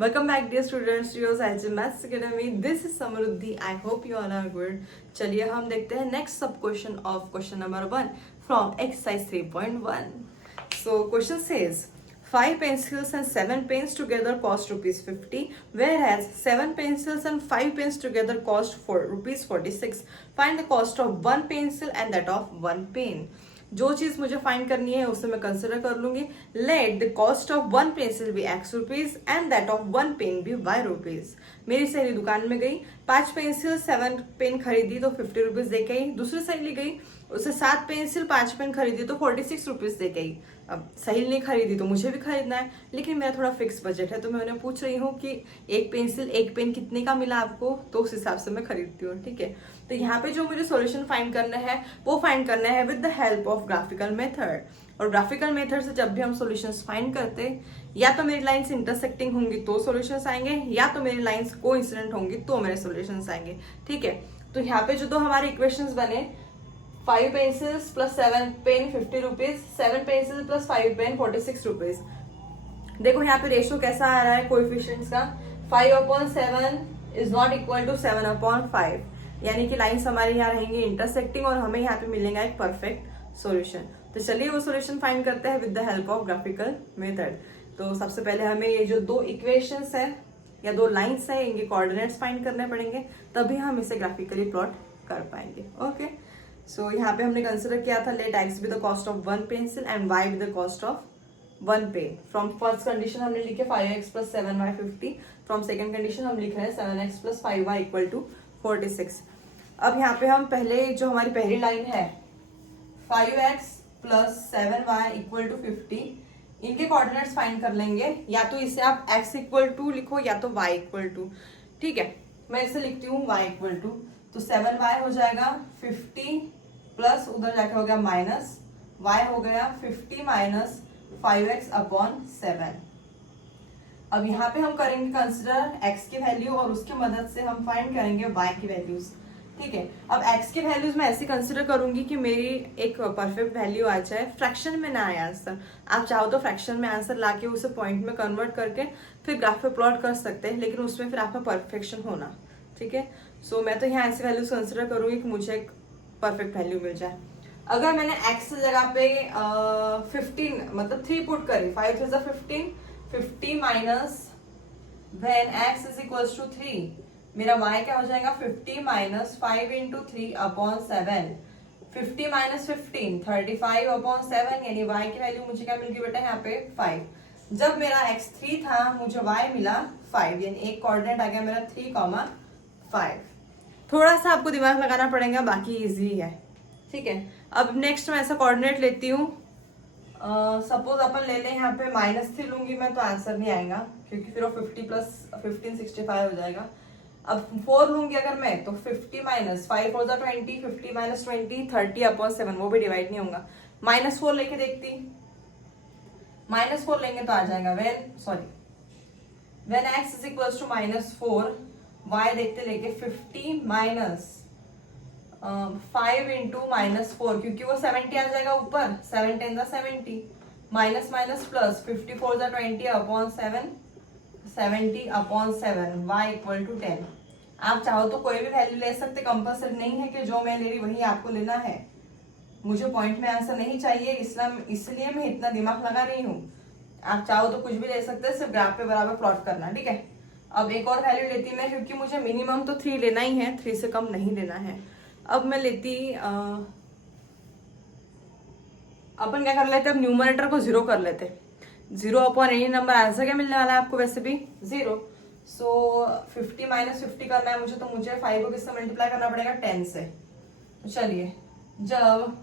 Welcome back, dear students, to your Science Maths Academy. This is Samruddhi. I hope you all are good. चलिए हम देखते हैं next sub question of question number 1 from exercise 3.1. So question says 5 pencils and 7 pens together cost rupees 50, whereas 7 pencils and 5 pens together cost rupees 46. Find the cost of one pencil and that of one pen. जो चीज मुझे find करनी है उसे मैं consider कर लूंगी. Let the cost of one pencil be x rupees and that of one pen be y rupees. मेरी सहेली दुकान में गई, 5 पेंसिल 7 पेन खरीदी तो 50 रुपीज दे के आई. दूसरी सहेली गई, उसे 7 पेंसिल 5 पेन खरीदी तो 46 रुपीज दे के आई. अब सहेली ने खरीदी तो मुझे भी खरीदना है, लेकिन मेरा थोड़ा फिक्स बजट है, तो मैं उन्हें पूछ रही हूँ कि एक पेंसिल एक पेन कितने का मिला आपको, तो उस हिसाब से मैं खरीदती हूँ. ठीक है, तो यहाँ पे जो मुझे सॉल्यूशन फाइंड करना है वो फाइंड करना है with the help of graphical method. और ग्राफिकल मेथड से जब भी हम सॉल्यूशंस फाइंड करते, या तो मेरी लाइंस इंटरसेक्टिंग होंगी तो सॉल्यूशंस आएंगे, या तो मेरी लाइंस कोइंसिडेंट होंगी तो मेरे सॉल्यूशंस आएंगे. ठीक है, तो यहाँ पे जो दो हमारे इक्वेशंस बने, 5 pencils plus 7 pen 50 rupees, 7 pencil plus 5 pen 46 rupees. देखो यहाँ पे रेशो कैसा आ रहा है कोएफिशिएंट्स का, 5/7 इज नॉट इक्वल टू 7/5, यानी कि लाइंस हमारे यहाँ रहेंगी इंटरसेक्टिंग और हमें यहाँ पे मिलेगा एक परफेक्ट सॉल्यूशन. तो चलिए वो सॉल्यूशन फाइंड करते हैं with the help of graphical method. तो सबसे पहले हमें ये जो दो इक्वेशंस है या दो लाइंस है, इनके कोऑर्डिनेट्स फाइंड करने पड़ेंगे, तभी हम इसे ग्राफिकली प्लॉट कर पाएंगे. ओके, सो यहाँ पे हमने कंसिडर किया था let x be the cost of one pencil and y be the cost of one pen. From first condition हमने लिखे 5x plus 7y 50. From second condition हम लिख रहे हैं 7x plus 5y equal to 46. अब यहाँ पे हम पहले जो हमारी पहली लाइन है 5x plus 7y equal to 50, इनके कोऑर्डिनेट्स फाइंड कर लेंगे. या तो इसे आप x इक्वल टू लिखो या तो y इक्वल टू. ठीक है, मैं इसे लिखती हूँ y इक्वल टू, तो 7y हो जाएगा 50 प्लस उधर जाके हो गया माइनस y हो गया 50 माइनस 5x अपॉन 7. अब यहाँ पे हम करेंगे कंसिडर x की वैल्यू और उसकी मदद से हम फाइंड करेंगे y की वैल्यूज. ठीक है, अब x की वैल्यूज मैं ऐसे कंसिडर करूंगी कि मेरी एक परफेक्ट वैल्यू आ जाए, फ्रैक्शन में ना आए आंसर. आप चाहो तो फ्रैक्शन में आंसर लाके उसे पॉइंट में कन्वर्ट करके फिर ग्राफ पे प्लॉट कर सकते हैं, लेकिन उसमें फिर आपका परफेक्शन होना. ठीक है, सो मैं तो यहाँ ऐसी वैल्यूज कंसिडर करूंगी कि मुझे एक परफेक्ट वैल्यू मिल जाए. अगर मैंने x जगह पे 15 मतलब 3 पुट करी, 5 is 15, 50 minus when x is equals to 3, मेरा y क्या हो जाएगा 50 minus 5 into 3 upon 7. 50 minus 15 35 upon 7, यानी y की वैल्यू मुझे क्या मिल गई बेटा यहाँ पे 5. जब मेरा x 3 था मुझे y मिला 5, यानी एक कोऑर्डिनेट आ गया मेरा 3,5. थोड़ा सा आपको दिमाग लगाना पड़ेगा, बाकी इजी है. ठीक है, अब नेक्स्ट मैं ऐसा कोऑर्डिनेट लेती हूँ. सपोज अपन ले लें यहाँ पे -3 लूंगी मैं, तो आंसर नहीं आएगा क्योंकि फिर वो 50 प्लस 15 65 हो जाएगा. अब 4 लूंगी अगर मैं, तो 50 माइनस 5 हो जाए 20, 50 माइनस 20 30 अपॉन 7, वो भी डिवाइड नहीं होगा. -4 लेके देखती, -4 लेंगे तो आ जाएगा when x is equals to -4, y देखते लेके 50 माइनस 5 इंटू -4, क्योंकि वो 70 आ जाएगा ऊपर, 7 10 70, minus minus plus 54 20 upon 7, 70 upon 7, y equal to 10. आप चाहो तो कोई भी वैल्यू ले सकते, कंपल्सरी नहीं है कि जो मैं ले रही वही आपको लेना है. मुझे पॉइंट में आंसर नहीं चाहिए, इसलिए मैं इतना दिमाग लगा रही हूँ. आप चाहो तो कुछ भी ले सकते हैं, सिर्फ ग्राफ पे बराबर प्लॉट करना. ठीक है, अब एक और वैल्यू लेती मैं, क्योंकि मुझे मिनिमम तो 3 लेना ही है, 3 से कम नहीं लेना है. अब मैं लेती अपन क्या कर लेते, अब न्यूमरेटर को 0 कर लेते. 0 अपॉन एनी नंबर, आंसर क्या मिलने वाला है आपको वैसे भी 0. सो 50 माइनस 50 करना है मुझे, तो मुझे 5 को किससे मल्टीप्लाई करना पड़ेगा 10 से. तो चलिए, जब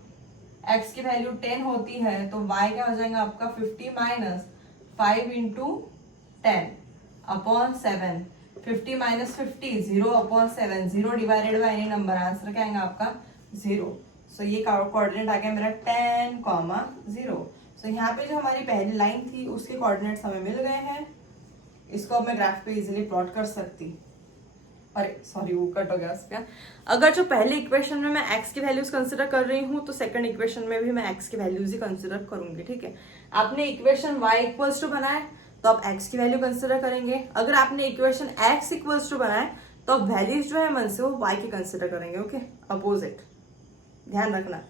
x की वैल्यू 10 होती है तो y क्या हो जाएगा आपका 50 minus 5 into 10 upon 7. 50 minus 50 0 upon 7, 0 divided by any number, answer क्या आएगा आपका 0. सो ये कोऑर्डिनेट आ गया मेरा 10, 0. सो यहाँ पे जो हमारी पहली लाइन थी उसके कोऑर्डिनेट्स हमें मिल गए हैं. इसको अब मैं ग्राफ पे इजीली प्लॉट कर सकती. अरे सॉरी, वो कट हो गया उसका. अगर जो पहले इक्वेशन में मैं x की वैल्यूज कंसिडर कर रही हूँ, तो सेकंड इक्वेशन में भी मैं x की वैल्यूज ही कंसिडर करूंगी. ठीक है, आपने इक्वेशन y इक्वल्स टू बनाया, तो आप x की वैल्यू कंसिडर करेंगे। अगर आपने इक्वेशन x इक्वल्स टू बनाए तो आप वैल्यूज जो है मन से वो y की कंसिडर करेंगे। ओके, अपोजिट ध्यान रखना,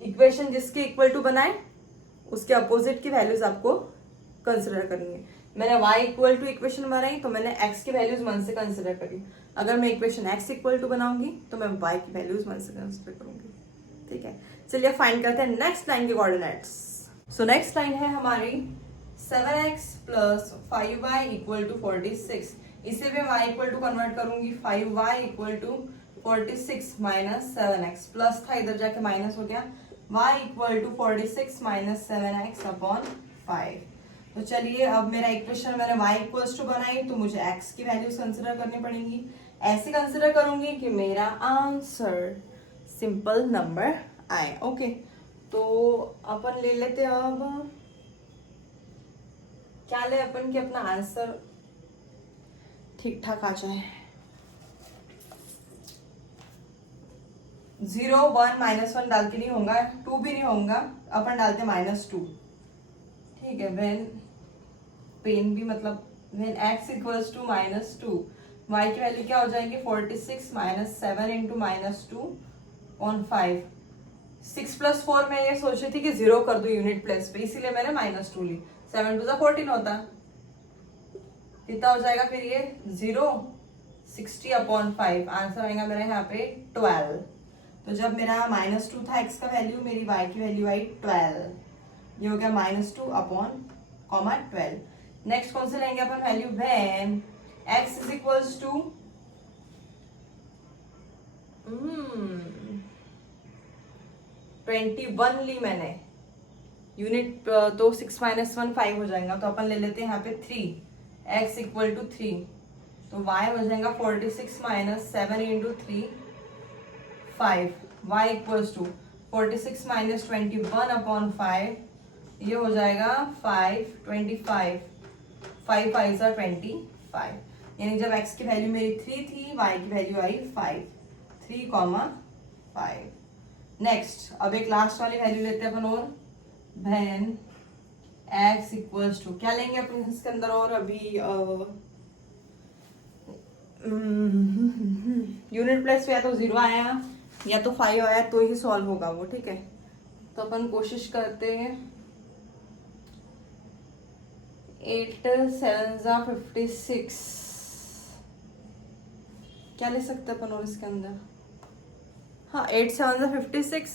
इक्वेशन जिसके इक्वल टू बनाए उसके अपोजिट की वैल्यूज आपको कंसिडर करनी है। मैंने y इक्वल टू इक्वेशन बनाई तो मैंने x की वैल्यूज मन से कंसिडर करी। अगर मैं इक्वेशन x इक्वल टू बनाऊंगी तो मैं y की वैल्यूज मन से कंसिडर करूंगी। ठीक है, चलिए फाइंड करते हैं नेक्स्ट लाइन के कोऑर्डिनेट्स। सो नेक्स्ट लाइन है हमारी 7x plus 5y equal to 46। इसे भी y इक्वल टू कन्वर्ट करूंगी, 5y equal to 46 minus 7x, plus था इधर जाके माइनस हो गया, y equal to 46 minus 7x upon 5। तो चलिए अब मेरा इक्वेशन मैंने y इक्वल्स टू बनाई तो मुझे x की वैल्यूज कंसिडर करनी पड़ेंगी। ऐसे कंसिडर करूंगी कि मेरा आंसर सिंपल नंबर आए। ओके, तो अपन ले लेते हैं अब क्या ले अपन कि अपना आंसर ठीक ठाक आ जाए। 0 1 -1 डाल के नहीं होगा, 2 भी नहीं होगा, अपन डालते -2। ठीक है, व्हेन पेन भी मतलब when x equals to -2, y की वैल्यू क्या हो जाएगी 46 माइनस 7 इंटू -2 ऑन 5। 6 + 4 मैं ये सोच रही थी कि 0 कर दो यूनिट प्लेस पे, इसीलिए मैंने -2 ली। 7 टू 14 होता, कितना हो जाएगा फिर ये 0 60 अपॉन 5। आंसर आएगा मेरा यहाँ पे 12। तो जब मेरा -2 था x का वैल्यू, मेरी y की वैल्यू आई 12। ये हो गया -2 अपॉन 12। नेक्स्ट कौन से लेंगे अपन value, when x is equals to 21 ली मैंने यूनिट, तो 6 - 1 5 हो जाएगा। तो अपन ले लेते हैं यहाँ पे 3, x इक्वल टू 3, तो y हो जाएगा 46 minus 7 into 3 5, y equals to 46 minus 21 upon 5, ये हो जाएगा 5 25, 5 5 सा 25। यानी जब x की वैल्यू मेरी 3 थी, y की वैल्यू आई 5, 3,5। नेक्स्ट अब एक लास्ट वाली वैल्यू लेते हैं अपन, और व्हेन x इक्वल्स टू क्या लेंगे अपन इसके अंदर, और अभी यूनिट प्लेस पे या तो 0 आया या तो 5 आया तो ही सॉल्व होगा वो। ठीक है, तो अपन कोशिश करते हैं 8 7 56, क्या ले सकते हैं अपन और इसके अंदर, हाँ 8 7 56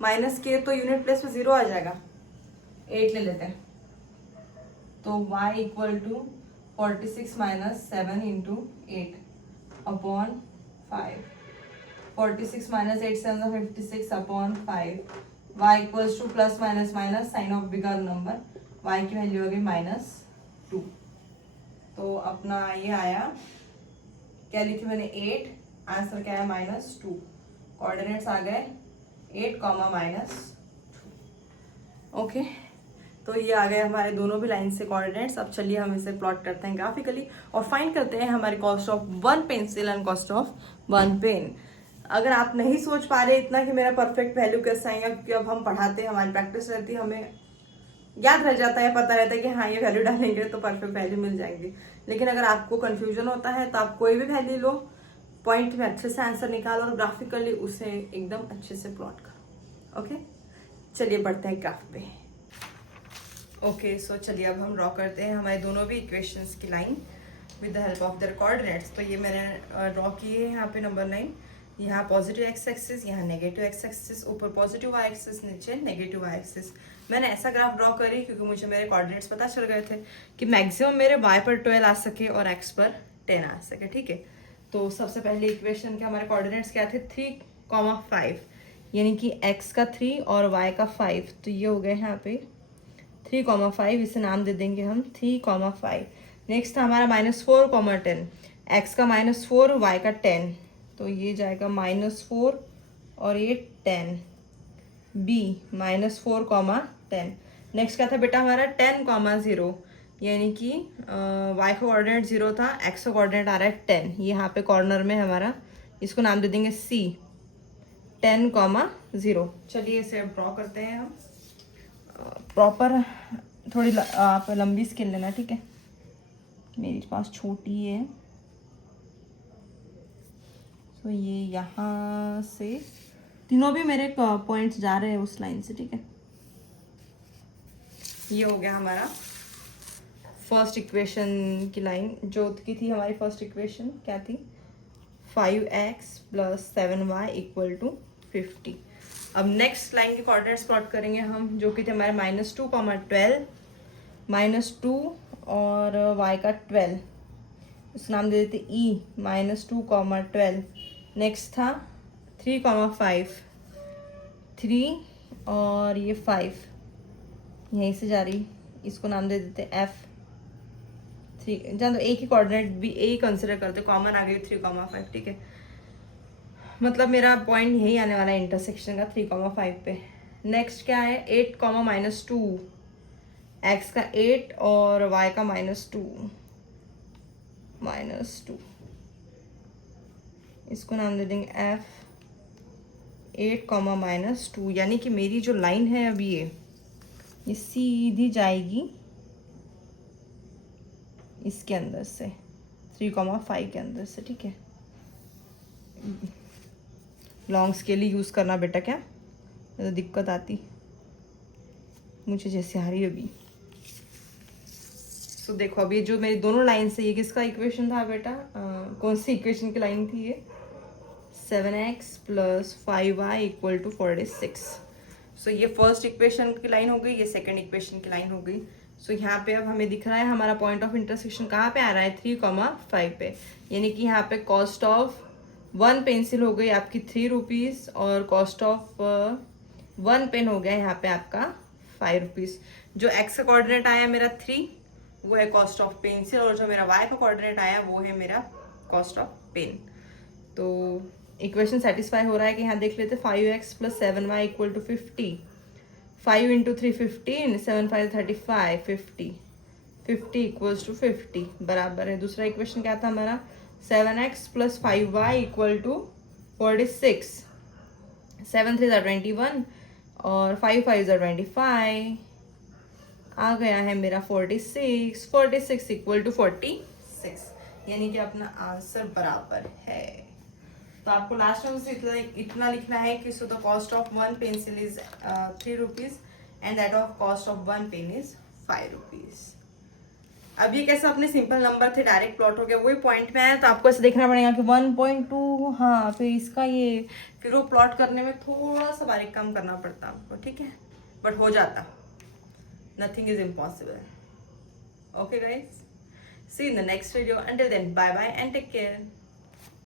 माइनस के तो यूनिट प्लेस पे 0 आ जाएगा, 8 ले लेते हैं। तो y equal to 46 minus 7 into 8 upon 5, 46 minus 8 7 56 upon 5, y equals to plus minus minus sign of bigger number, y की वैल्यू हो गई -2। तो अपना ये आया, क्या लिखी मैंने 8, आंसर क्या है -2, कोऑर्डिनेट्स आ गए 8, -2। ओके, तो ये आ गए हमारे दोनों भी लाइन से कोऑर्डिनेट्स। अब चलिए हम इसे प्लॉट करते हैं ग्राफिकली और फाइंड करते हैं हमारी cost of 1 pencil and cost of 1 pen. अगर आप नहीं सोच पा रहे इतना कि मेरा परफेक्ट वैल्यू कैसे आएगा, क्योंकि अब हम पढ़ाते हैं, हमारी प्रैक्टिस रहती है, हमें याद रह जाता है, पता रहता है कि हाँ ये वैल्यू डालेंगे तो परफेक्ट वैल्यू मिल जाएंगी। लेकिन अगर आपको कंफ्यूजन होता है तो आप कोई भी वैल्यू लो, पॉइंट में अच्छे से आंसर निकालो और ग्राफिकली उसे एकदम अच्छे से प्लॉट करो। ओके, चलिए बढ़ते हैं ग्राफ पे। ओके, सो चलिए अब हम ड्रॉ करते हैं हमारे दोनों भी इक्वेशंस की line with the help of their coordinates. तो ये मैंने ड्रॉ किए हैं यहाँ पे नंबर 9, यहाँ पॉजिटिव एक्स एक्सिस, यहाँ नेगेटिव एक्स एक्सिस, ऊपर पॉजिटिव वाई एक्सिस, नीचे नेगेटिव वाई एक्सिस। मैंने ऐसा ग्राफ ड्रॉ करी क्योंकि मुझे मेरे कोऑर्डिनेट्स पता चल गए थे कि मैक्सिमम मेरे y पर 12 आ सके और x पर 10 आ सके। ठीक है, तो सबसे पहले इक्वेशन के हमारे कोऑर्डिनेट्स क्या थे, 3, 5, यानी कि x का 3 और y का 5। तो ये हो गए यहाँ पे 3, 5, इसे नाम दे देंगे हम 3, 5। नेक्स्ट था हमारा -4, 10, x का -4, y का 10, तो ये जाएगा -4 और ये 10, b -4, 10। नेक्स्ट क्या था बेटा हमारा 10, 0, यानी कि y का कोऑर्डिनेट 0 था, x का कोऑर्डिनेट आ रहा है 10, ये यहाँ पे कॉर्नर में हमारा, इसको नाम दे देंगे c, 10, 0। चलिए इसे ड्रॉ करते हैं हम प्रॉपर थोड़ी आप लंबी स्केल लेना, ठीक है, मेरे पास छोटी है। तो ये यहाँ से तीनों भी मेरे पॉइंट्स जा रहे हैं उस लाइन से, ठीक है। ये हो गया हमारा फर्स्ट इक्वेशन की लाइन, जो की थी हमारी फर्स्ट इक्वेशन क्या थी, 5x + 7y = 50। अब नेक्स्ट लाइन के कोऑर्डिनेट्स प्लॉट करेंगे हम, जो कि थे हमारे -2, -12, -2 और y का 12, उसका नाम दे देते e, -2, 12। नेक्स्ट था 3, 5, 3 और ये 5 यहीं से जा रही, इसको नाम दे देते f। 3 जान तो एक ही कोऑर्डिनेट भी ए कंसिडर करते, कॉमन आ गई 3, 5, ठीक है। मतलब मेरा पॉइंट यही आने वाला है इंटरसेक्शन का 3, 5 पे। नेक्स्ट क्या है 8, -2, x का 8 और y का -2, इसको नाम दे देंगे f। 8, -2, यानी कि मेरी जो लाइन है अभी ये सीधी जाएगी इसके अंदर से 3, 5 के अंदर से, ठीक है। लॉन्ग स्केल ही यूज़ करना बेटा, क्या तो दिक्कत आती मुझे जैसे आ रही अभी। तो देखो अभी जो मेरी दोनों लाइन से, ये किसका इक्वेशन था बेटा, कौन सी इक्वेशन की लाइन थी ये, 7x + 5y = 46। सो ये फर्स्ट इक्वेशन की लाइन हो गई, ये सेकंड इक्वेशन की लाइन हो गई। सो यहाँ पे अब हमें दिख रहा है हमारा पॉइंट ऑफ इंटरसेक्शन कहाँ पे आ रहा है, 3, 5 पे, यानी कि यहाँ पे कॉस्ट ऑफ 1 पेंसिल हो गई आपकी 3 रुपीज़ और कॉस्ट ऑफ 1 पेन हो गया यहाँ पे आपका 5 रुपीज़। जो x का कोऑर्डिनेट आया मेरा 3, वो है कॉस्ट ऑफ पेंसिल, और जो मेरा y का कोऑर्डिनेट आया वो है मेरा कॉस्ट ऑफ पेन। तो इक्वेशन सेटिस्फाई हो रहा है कि यहाँ देख लेते 5x + 7y = 50, 5 × 3 15, 7 5 35, 50, 50 = 50 बराबर है। दूसरा इक्वेशन क्या था हमारा, 7x + 5y = 46, 7 3 21 और 5 5 25, आ गया है मेरा 46, 46 = 46, यानी कि अपना आंसर बराबर है। तो आपको लास्ट में से इतना लिखना है कि so the cost of 1 pencil is 3 rupees and that of cost of 1 pen is 5 rupees. अब ये कैसा अपने सिंपल नंबर थे डायरेक्ट प्लॉट हो गया, वही पॉइंट में आया, तो आपको ऐसे देखना पड़ेगा कि 1.2, हाँ फिर इसका ये, फिर वो प्लॉट करने में थोड़ा सा बारीक काम करना पड़ता आपको, ठीक है, बट हो जाता, nothing is impossible. Okay guys, see in the next video, until then bye bye and take care.